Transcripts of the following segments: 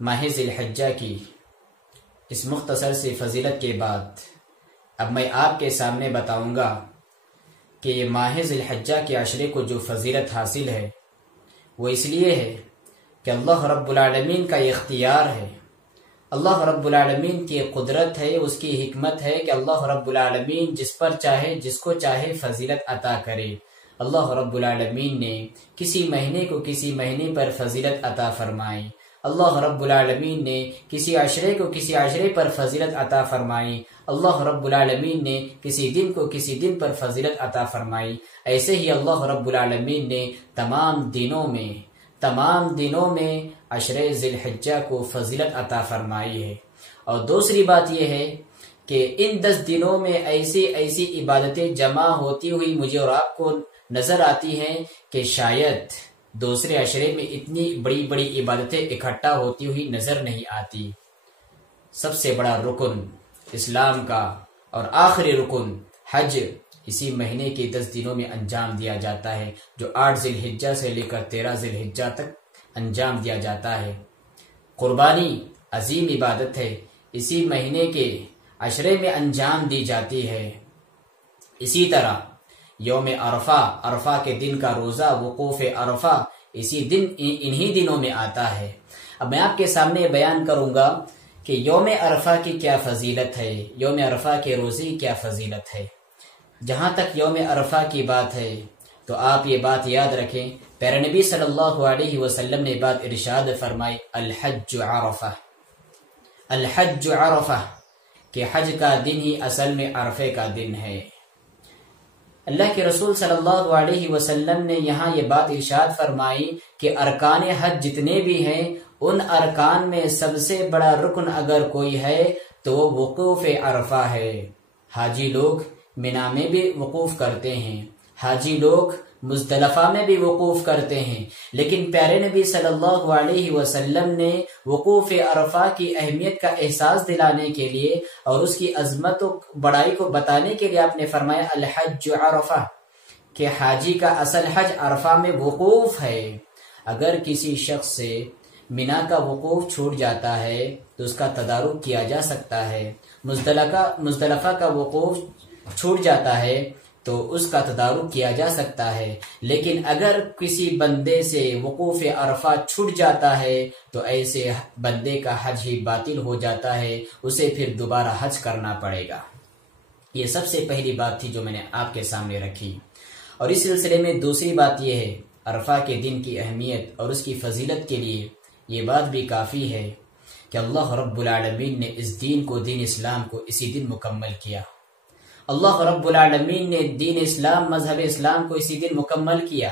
ماہ ذی الحجہ کی اس مختصر سی فضیلت کے بعد اب میں آپ کے سامنے بتاؤں گا کہ یہ ماہ ذی الحجہ کے عشرے کو جو فضیلت حاصل ہے وہ اس لیے ہے کہ اللہ رب العالمین کا یہ اختیار ہے، اللہ رب العالمین کی قدرت ہے، اس کی حکمت ہے کہ اللہ رب العالمین جس پر چاہے جس کو چاہے فضیلت عطا کرے۔ اللہ رب العالمین نے کسی مہینے کو کسی مہینے پر فضیلت عطا فرمائی، اللہ رب العالمین نے کسی عشرے کو کسی عشرے پر فضیلت عطا فرمائی، اللہ رب العالمین نے کسی دن کو کسی دن پر فضیلت عطا فرمائی۔ ایسے ہی اللہ رب العالمین نے تمام دنوں میں عشرے ذی الحجہ کو فضیلت عطا فرمائی ہے۔ اور دوسری بات یہ ہے کہ ان 10 دنوں میں ایسی عبادتیں جمع ہوتی ہوئی مجھے اور آپ کو نظر آتی ہیں کہ شاید دوسرے عشرے میں اتنی بڑی بڑی عبادتیں اکٹھا ہوتی ہوئی نظر نہیں آتی۔ سب سے بڑا رکن اسلام کا اور آخری رکن حج اسی مہینے کے 10 دنوں میں انجام دیا جاتا ہے، جو 8 ذی الحجہ سے لے کر 13 ذی الحجہ تک انجام دیا جاتا ہے۔ قربانی عظیم عبادت ہے، اسی مہینے کے عشرے میں انجام دی جاتی ہے۔ اسی طرح یوم عرفہ کے دن کا روزہ، وقوف عرفہ انہی دنوں میں آتا ہے۔ اب میں آپ کے سامنے بیان کروں گا کہ یوم عرفہ کی کیا فضیلت ہے، یوم عرفہ کے روزے کی کیا فضیلت ہے۔ جہاں تک یوم عرفہ کی بات ہے تو آپ یہ بات یاد رکھیں، پیارے نبی صلی اللہ علیہ وسلم نے بات ارشاد فرمائی، الحج عرفہ، کہ حج کا دن ہی اصل میں عرفے کا دن ہے۔ اللہ کے رسول صلی اللہ علیہ وسلم نے یہاں یہ بات ارشاد فرمائی کہ ارکان حج جتنے بھی ہیں ان ارکان میں سب سے بڑا رکن اگر کوئی ہے تو وہ وقوف عرفہ ہے۔ حاجی لوگ منا میں بھی وقوف کرتے ہیں، حاجی لوگ مزدلفہ میں بھی وقوف کرتے ہیں، لیکن پیارے نبی صلی اللہ علیہ وسلم نے وقوف عرفہ کی اہمیت کا احساس دلانے کے لیے اور اس کی عظمت و بڑائی کو بتانے کے لیے آپ نے فرمایا الحج عرفہ، کہ حاجی کا اصل حج عرفہ میں وقوف ہے۔ اگر کسی شخص سے منا کا وقوف چھوٹ جاتا ہے تو اس کا تدارک کیا جا سکتا ہے، مزدلفہ کا وقوف چھوٹ جاتا ہے تو اس کا تدارک کیا جا سکتا ہے، لیکن اگر کسی بندے سے وقوف عرفہ چھوٹ جاتا ہے تو ایسے بندے کا حج ہی باطل ہو جاتا ہے، اسے پھر دوبارہ حج کرنا پڑے گا۔ یہ سب سے پہلی بات تھی جو میں نے آپ کے سامنے رکھی۔ اور اس سلسلے میں دوسری بات یہ ہے، عرفہ کے دن کی اہمیت اور اس کی فضیلت کے لیے یہ بات بھی کافی ہے کہ اللہ رب العالمین نے اس دین کو، دین اسلام کو اسی دن مکمل کیا۔ اللہ رب العالمین نے دین اسلام، مذہب اسلام کو اسی دن مکمل کیا۔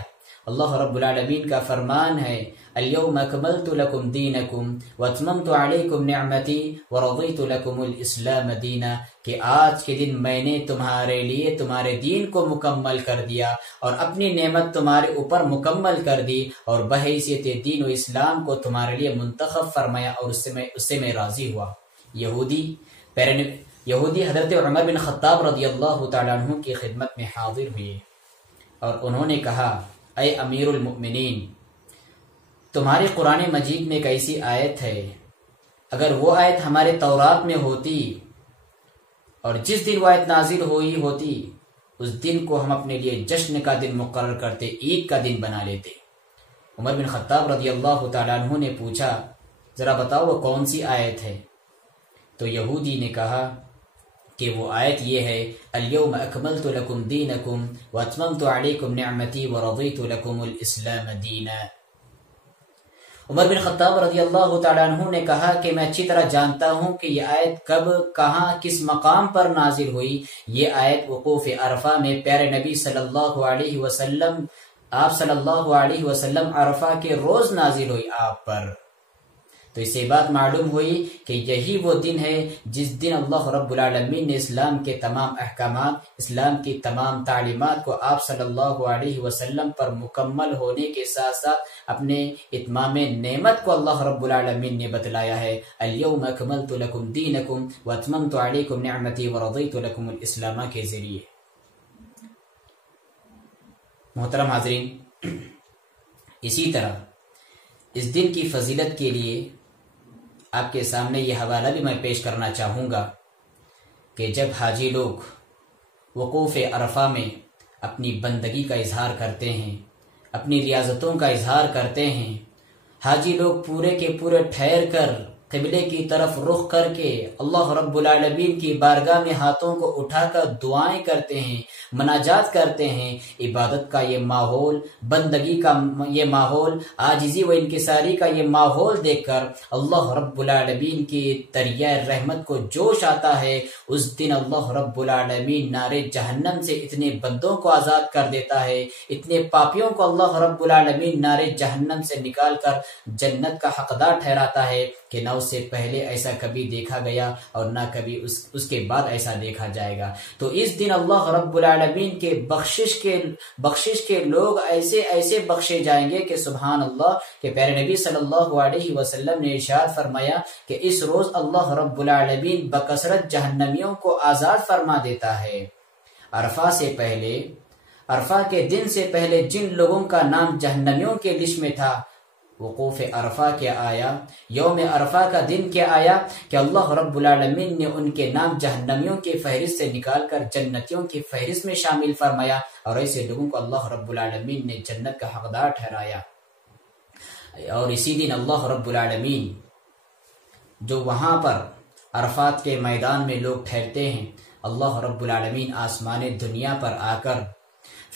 اللہ رب العالمین کا فرمان ہے الیوم اکملت لکم دینکم واتممت علیکم نعمتی ورضیت لکم الاسلام دینا، کہ آج کے دن میں نے تمہارے لیے تمہارے دین کو مکمل کر دیا اور اپنی نعمت تمہارے اوپر مکمل کر دی اور بحیثیت دین و اسلام کو تمہارے لیے منتخب فرمایا اور اس سے میں راضی ہوا۔ یہودی حضرت عمر بن خطاب رضی اللہ تعالیٰ عنہ کی خدمت میں حاضر ہوئے اور انہوں نے کہا، اے امیر المؤمنین، تمہارے قرآن مجید میں ایک ایسی آیت ہے، اگر وہ آیت ہمارے تورات میں ہوتی اور جس دن وہ آیت نازل ہوئی ہوتی اس دن کو ہم اپنے لیے جشن کا دن مقرر کرتے، عید کا دن بنا لیتے۔ عمر بن خطاب رضی اللہ تعالیٰ عنہ نے پوچھا، ذرا بتاؤ وہ کون سی آیت ہے؟ تو یہودی نے کہا کہ وہ آیت یہ ہے، الیوم اکملت لکم دینکم واتممت علیکم نعمتی ورضیت لکم الاسلام دینا۔ عمر بن خطاب رضی اللہ تعالیٰ عنہ نے کہا کہ میں اچھی طرح جانتا ہوں کہ یہ آیت کب، کہاں، کس مقام پر نازل ہوئی۔ یہ آیت وقوف عرفہ میں پیارے نبی صلی اللہ علیہ وسلم، آپ صلی اللہ علیہ وسلم عرفہ کے روز نازل ہوئی آپ پر۔ تو اس سے بات معلوم ہوئی کہ یہی وہ دن ہے جس دن اللہ رب العالمین نے اسلام کے تمام احکامات، اسلام کی تمام تعلیمات کو آپ صلی اللہ علیہ وسلم پر مکمل ہونے کے ساتھ ساتھ اپنے اتمام نعمت کو اللہ رب العالمین نے بتلایا ہے، الیوم اکملت لکم دینکم واتممت علیکم نعمتی ورضیت لکم الاسلام کے ذریعے۔ محترم حاضرین، اسی طرح اس دن کی فضیلت کے لیے آپ کے سامنے یہ حوالہ بھی میں پیش کرنا چاہوں گا کہ جب حاجی لوگ وقوف عرفہ میں اپنی بندگی کا اظہار کرتے ہیں، اپنی ریاضتوں کا اظہار کرتے ہیں، حاجی لوگ پورے کے پورے ٹھہر کر قبلے کی طرف رخ کر کے اللہ رب العالمین کی بارگاہ میں ہاتھوں کو اٹھا کر دعائیں کرتے ہیں، مناجات کرتے ہیں، عبادت کا یہ ماحول، بندگی کا یہ ماحول، عاجزی و انکساری کا یہ ماحول دیکھ کر اللہ رب العالمین کی دریائے رحمت کو جوش آتا ہے۔ اس دن اللہ رب العالمین نار جہنم سے اتنے بندوں کو آزاد کر دیتا ہے، اتنے پاپیوں کو اللہ رب العالمین نار جہنم سے نکال کر جنت کا حقدار ٹھہراتا ہے کہ نہ اس سے پہلے ایسا کبھی دیکھا گیا اور نہ کبھی اس کے بعد ایسا دیکھا جائے گا۔ تو اس دن اللہ رب العالمین کے بخشش کے لوگ ایسے بخشے جائیں گے کہ سبحان اللہ، کہ پیارے نبی صلی اللہ علیہ وسلم نے ارشاد فرمایا کہ اس روز اللہ رب العالمین بکثرت جہنمیوں کو آزاد فرما دیتا ہے۔ عرفہ کے دن سے پہلے جن لوگوں کا نام جہنمیوں کے لسٹ میں تھا، وقوف عرفہ کیا آیا، یوم عرفہ کا دن کیا آیا کہ اللہ رب العالمین نے ان کے نام جہنمیوں کی فہرست سے نکال کر جنتیوں کی فہرست میں شامل فرمایا، اور ایسے لوگوں کو اللہ رب العالمین نے جنت کا حقدار ٹھہرایا۔ اور اسی دن اللہ رب العالمین جو وہاں پر عرفات کے میدان میں لوگ ٹھہرتے ہیں، اللہ رب العالمین آسمان دنیا پر آ کر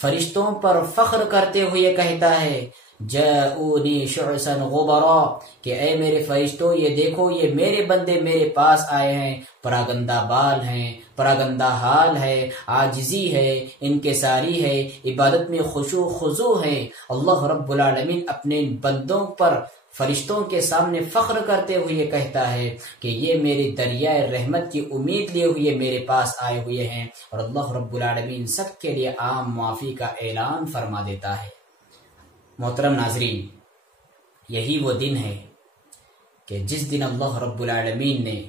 فرشتوں پر فخر کرتے ہوئے کہتا ہے، جاؤنی شعثا غبرا، کہ اے میرے فرشتوں یہ دیکھو یہ میرے بندے میرے پاس آئے ہیں، پراگندہ بال ہیں، پراگندہ حال ہے، عاجزی ہے، انکساری ہے، عبادت میں خشوع خضوع ہے۔ اللہ رب العالمین اپنے بندوں پر فرشتوں کے سامنے فخر کرتے ہوئے کہتا ہے کہ یہ میری دریائے رحمت کی امید لیے ہوئے میرے پاس آئے ہوئے ہیں، اور اللہ رب العالمین سب کے لیے عام معافی کا اعلان فرما دیتا ہے۔ محترم ناظرین، یہی وہ دن ہے کہ جس دن اللہ رب العالمین نے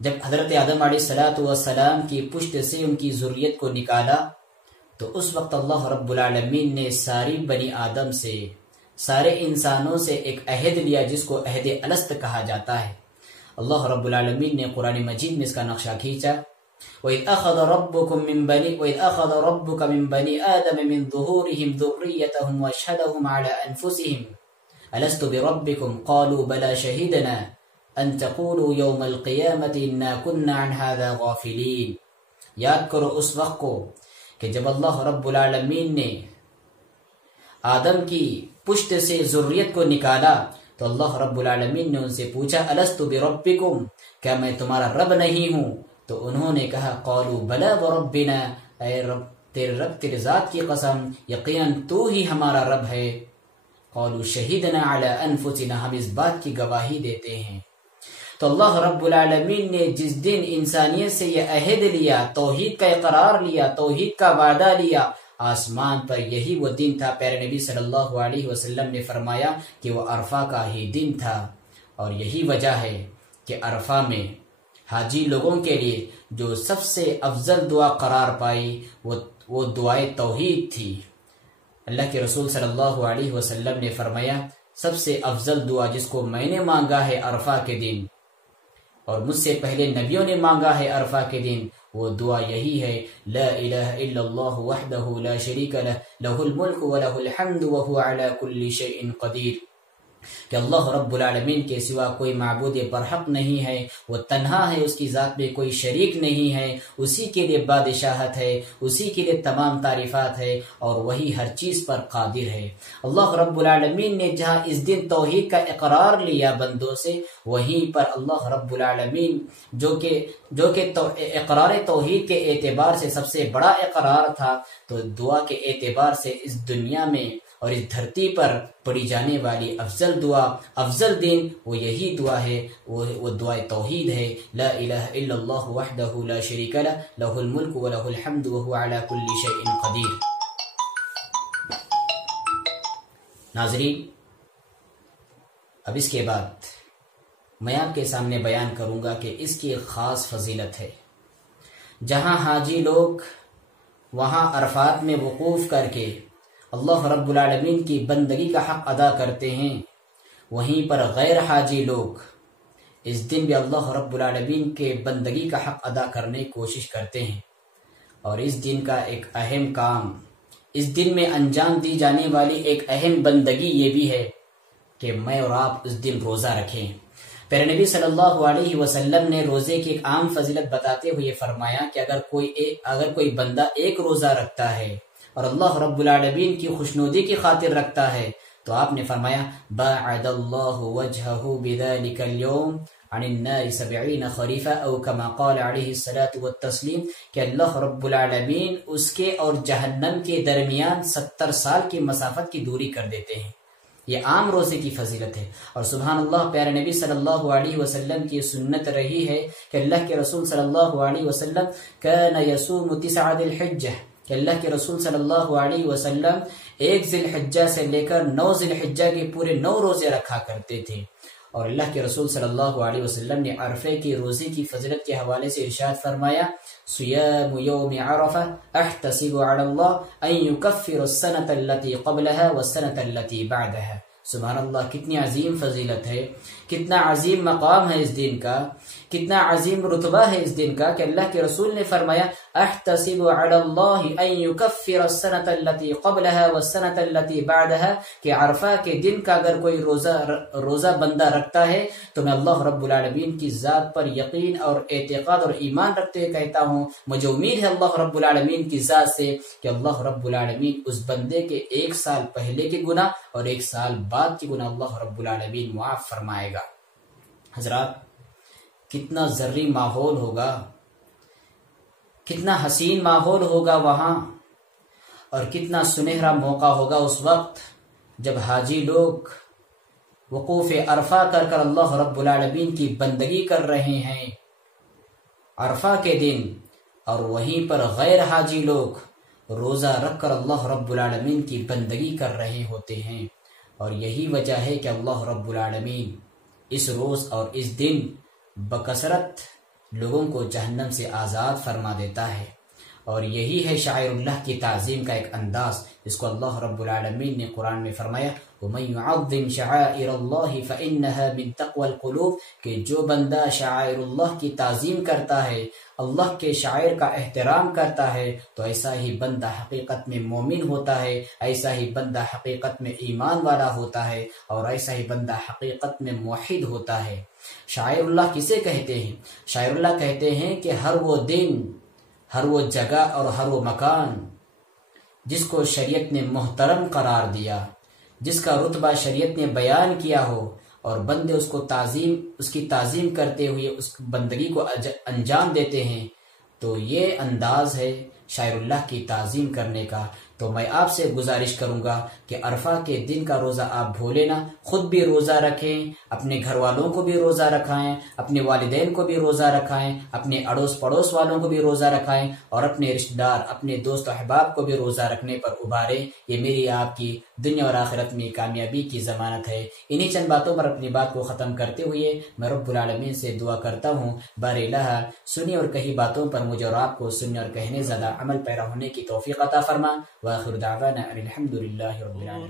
جب حضرت آدم علیہ السلام کی پشت سے ان کی ذریت کو نکالا، تو اس وقت اللہ رب العالمین نے ساری بنی آدم سے، سارے انسانوں سے ایک عہد لیا جس کو عہد الست کہا جاتا ہے۔ اللہ رب العالمین نے قرآن مجید میں اس کا نقشہ کھینچا، وَإِذْ أَخَذَ رَبُّكَ مِنْ بَنِي آدَمَ مِنْ ظُهُورِهِمْ ذُرِّيَّتَهُمْ وَأَشْهَدَهُمْ عَلَى أَنفُسِهِمْ أَلَسْتُ بِرَبِّكُمْ قَالُوا بَلَى شَهِدْنَا أَن تَقُولُوا يَوْمَ الْقِيَامَةِ إِنَّا كُنَّا عَنْ هَذَا غَافِلِينَ۔ یاد کرو اس وقت کو کہ جب اللہ رب العالمین نے آدم کی پشت سے ذریت کو نکالا تو اللہ رب العالمین نے ان سے پوچھا، أَلَسْتُ بِرَبِّكُمْ، کیا میں تمہارا رب نہیں ہوں؟ تو انہوں نے کہا، قالوا بلا وربنا، اے رب تیرے ذات کی قسم، یقیناً تو ہی ہمارا رب ہے۔ قالوا شہدنا علی انفسنا، ہم اس بات کی گواہی دیتے ہیں۔ تو اللہ رب العالمین نے جس دن انسانیت سے یہ عہد لیا، توحید کا اقرار لیا، توحید کا وعدہ لیا، آسمان پر یہی وہ دن تھا۔ پیارے نبی صلی اللہ علیہ وسلم نے فرمایا کہ وہ عرفہ کا ہی دن تھا، اور یہی وجہ ہے کہ عرفہ میں حاجی لوگوں کے لیے جو سب سے افضل دعا قرار پائی وہ دعائے توحید تھی۔ اللہ کے رسول صلی اللہ علیہ وسلم نے فرمایا، سب سے افضل دعا جس کو میں نے مانگا ہے عرفہ کے دن، اور مجھ سے پہلے نبیوں نے مانگا ہے عرفہ کے دن، وہ دعا یہی ہے، لا الہ الا اللہ وحدہ لا شریک لہ، لہ الملک ولہ الحمد وہو علی کل شیء قدیر، کہ اللہ رب العالمین کے سوا کوئی معبود برحق نہیں ہے، وہ تنہا ہے، اس کی ذات میں کوئی شریک نہیں ہے، اسی کے لیے بادشاہت ہے، اسی کے لیے تمام تعریفات ہے، اور وہی ہر چیز پر قادر ہے۔ اللہ رب العالمین نے جہاں اس دن توحید کا اقرار لیا بندوں سے، وہیں پر اللہ رب العالمین جو کہ اقرار توحید کے اعتبار سے سب سے بڑا اقرار تھا، تو دعا کے اعتبار سے اس دنیا میں اور اس دھرتی پر پڑھی جانے والی افضل دعا، افضل دن، وہ یہی دعا ہے، وہ دعا توحید ہے، لا الہ الا اللہ وحدہ لا شریک لہ، لہ الملک ولہ الحمد وہو علی کل شیء قدیر۔ ناظرین، اب اس کے بعد میں آپ کے سامنے بیان کروں گا کہ اس کی ایک خاص فضیلت ہے۔ جہاں حاجی لوگ وہاں عرفات میں وقوف کر کے اللہ رب العالمین کی بندگی کا حق ادا کرتے ہیں، وہیں پر غیر حاجی لوگ اس دن بھی اللہ رب العالمین کے بندگی کا حق ادا کرنے کی کوشش کرتے ہیں، اور اس دن کا ایک اہم کام، اس دن میں انجام دی جانے والی ایک اہم بندگی یہ بھی ہے کہ میں اور آپ اس دن روزہ رکھیں۔ پیارے نبی صلی اللہ علیہ وسلم نے روزے کی ایک عام فضیلت بتاتے ہوئے فرمایا کہ اگر کوئی بندہ ایک روزہ رکھتا ہے اور اللہ رب العالمین کی خوشنودی کی خاطر رکھتا ہے تو آپ نے فرمایا باعد اللہ وجہہ بذلک اليوم عن النار 70 خریفہ او کما قال علیہ الصلاۃ والتسلیم، کہ اللہ رب العالمین اس کے اور جہنم کے درمیان 70 سال کی مسافت کی دوری کر دیتے ہیں۔ یہ عام روزے کی فضیلت ہے، اور سبحان اللہ، پیارے نبی صلی اللہ علیہ وسلم کی سنت رہی ہے کہ اللہ کے رسول صلی اللہ علیہ وسلم کان یصوم 9 ذی الحجہ، کہ اللہ کے رسول صلی اللہ علیہ وسلم 1 ذی الحجہ سے لے کر 9 ذی الحجہ کے پورے 9 روزے رکھا کرتے تھے۔ اور اللہ کے رسول صلی اللہ علیہ وسلم نے عرفے کی روزے کی فضیلت کے حوالے سے ارشاد فرمایا صیام یوم عرفہ احتسب علی اللہ ان یکفر السنة التي قبلها والسنة التي بعدها۔ سبحان اللہ، کتنی عظیم فضیلت ہے، کتنا عظیم مقام ہے اس دن کا، کتنا عظیم رتبہ ہے اس دن کا کہ اللہ کے رسول نے فرمایا احتسب علی اللہ ان یکفر السنة التي قبلها والسنة التي بعدها، کہ عرفہ کے دن کا اگر کوئی روزہ بندہ رکھتا ہے تو میں اللہ رب العالمین کی ذات پر یقین اور اعتقاد اور ایمان رکھتے ہوئے کہتا ہوں، مجھے امید ہے اللہ رب العالمین کی ذات سے کہ اللہ رب العالمین اس بندے کے 1 سال پہلے کے گناہ اور 1 سال بعد کے گناہ اللہ رب العالمین معاف فرمائے گا۔ حضرات، کتنا زرعی ماحول ہوگا، کتنا حسین ماحول ہوگا وہاں، اور کتنا سنہرا موقع ہوگا اس وقت جب حاجی لوگ وقوف عرفہ کر اللہ رب العالمین کی بندگی کر رہے ہیں عرفہ کے دن، اور وہیں پر غیر حاجی لوگ روزہ رکھ کر اللہ رب العالمین کی بندگی کر رہے ہوتے ہیں۔ اور یہی وجہ ہے کہ اللہ رب العالمین اس روز اور اس دن بکثرت لوگوں کو جہنم سے آزاد فرما دیتا ہے، اور یہی ہے شاعر اللہ کی تعظیم کا ایک انداز، جس کو اللہ رب العالمین نے قرآن میں فرمایا وَمَن يُعَظِّمْ شَعَائِرَ اللَّهِ فَإِنَّهَا مِن تَقْوَى الْقُلُوبِ، کہ جو بندہ شعائر اللہ کی تعظیم کرتا ہے، اللہ کے شاعر کا احترام کرتا ہے، تو ایسا ہی بندہ حقیقت میں مومن ہوتا ہے، ایسا ہی بندہ حقیقت میں ایمان والا ہوتا ہے، اور ایسا ہی بندہ حقیقت میں موحد ہوتا ہے۔ شاعر اللہ کسے کہتے ہیں؟ شاعر اللہ کہتے ہیں کہ ہر وہ دن، ہر وہ جگہ اور ہر وہ مکان جس کو شریعت نے محترم قرار دیا، جس کا رتبہ شریعت نے بیان کیا ہو، اور بندے اس کی تعظیم کرتے ہوئے اس بندگی کو انجام دیتے ہیں، تو یہ انداز ہے شاعر اللہ کی تعظیم کرنے کا۔ تو میں آپ سے گزارش کروں گا کہ عرفہ کے دن کا روزہ آپ بھولے نہ، خود بھی روزہ رکھیں، اپنے گھر والوں کو بھی روزہ رکھائیں، اپنے والدین کو بھی روزہ رکھائیں، اپنے اڑوس پڑوس والوں کو بھی روزہ رکھائیں، اور اپنے رشتہ دار، اپنے دوست و احباب کو بھی روزہ رکھنے پر ابھاریں۔ یہ میری آپ کی دنیا اور آخرت میں کامیابی کی ضمانت ہے۔ انہی چند باتوں پر اپنی بات کو ختم کرتے ہوئے میں رب العالمین سے دعا کرتا ہوں بار الہ سنی اور کہی باتوں پر مجھے اور آپ کو سننے اور کہنے زیادہ عمل پیرا ہونے کی توفیق عطا فرما۔ وآخر دعوانا ان الحمد للہ رب العالمین۔